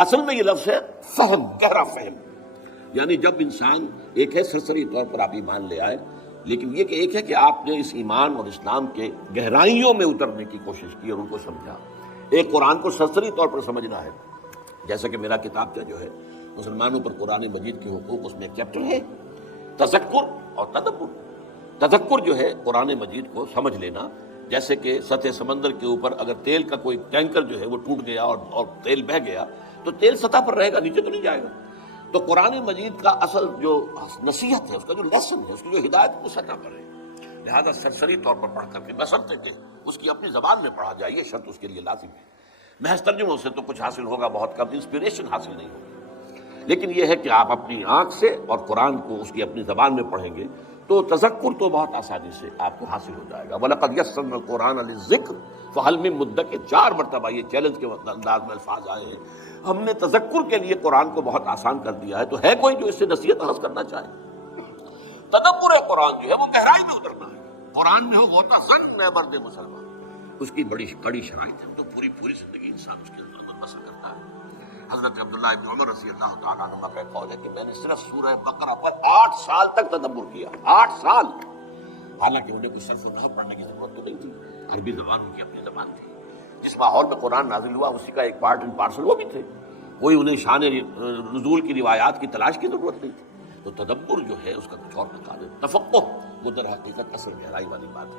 اصل میں یہ لفظ ہے فہم، گہرا فہم. یعنی جب انسان ایک ہے سرسری طور پر آپ ایمان لے آئے، لیکن یہ کہ ایک ہے کہ آپ نے اس ایمان اور اسلام کے گہرائیوں میں اترنے کی کوشش کی اور ان کو سمجھا. ایک قرآن کو سرسری طور پر سمجھنا ہے، جیسا کہ میرا کتاب کا جو ہے مسلمانوں پر قرآن مجید کے حقوق، اس میں ایک چیپٹر ہے تذکر اور تدبر. تذکر جو ہے قرآن مجید کو سمجھ لینا، جیسے کہ سطح سمندر کے اوپر اگر تیل کا کوئی ٹینکر جو ہے وہ ٹوٹ گیا اور تیل بہہ گیا تو تیل سطح پر رہے گا، نیچے تو نہیں جائے گا. تو قرآن مجید کا اصل جو نصیحت ہے، اس کا جو لیسن ہے، اس کی جو ہدایت ہے، وہ سطح پر ہے. لہذا سرسری طور پر پڑھ کر کے بسرتے تھے اس کی اپنی زبان میں پڑھا جائے، یہ شرط اس کے لیے لازم ہے. محض ترجموں سے تو کچھ حاصل ہوگا بہت کم، انسپریشن حاصل نہیں ہوگی. لیکن یہ ہے کہ آپ اپنی آنکھ سے اور قرآن کو اس کی اپنی زبان میں پڑھیں گے تو تذکر تو بہت آسانی سے آپ کو حاصل ہو جائے گا. وَلَقَدْ يَسَّرْنَا الْقُرْآنَ لِلذِّكْرِ فَهَلْ مِن مُدَّكِرٍ، 4 مرتبہ یہ چیلنج کے انداز میں الفاظ آئے ہیں. ہم نے تذکر کے لیے قرآن کو بہت آسان کر دیا ہے، تو ہے کوئی جو اس سے نصیحت حاصل کرنا چاہے؟ تدبر قرآن جو ہے وہ گہرائی میں اترنا ہے. قرآن میں ہو غوطہ خن میں مرد مسلمان، اس کی بڑی کڑی شرائط ہے، تو پوری زندگی انسان اس کے اندر بسر کرتا ہے. حضرت عبداللہ ابن عمر رضی اللہ تعالیٰ عنہ کا قول ہے کہ میں نے صرف سورہ بقرہ پر 8 سال تک تدبر کیا. 8 سال. حالانکہ انہیں کوئی صرف و نحو پڑھنے کی ضرورت تو نہیں تھی، عربی زبان ان کی اپنی زبان تھی. جس ماحول میں قرآن نازل ہوا اسی کا ایک پارٹ اینڈ پارسل وہ بھی تھے. کوئی انہیں شان نزول کی روایات کی تلاش کی ضرورت نہیں تھی. تو تدبر جو ہے اس کا کچھ اور مقام ہے. تفقہ وہ در حقیقت اصل گہرائی والی بات ہے.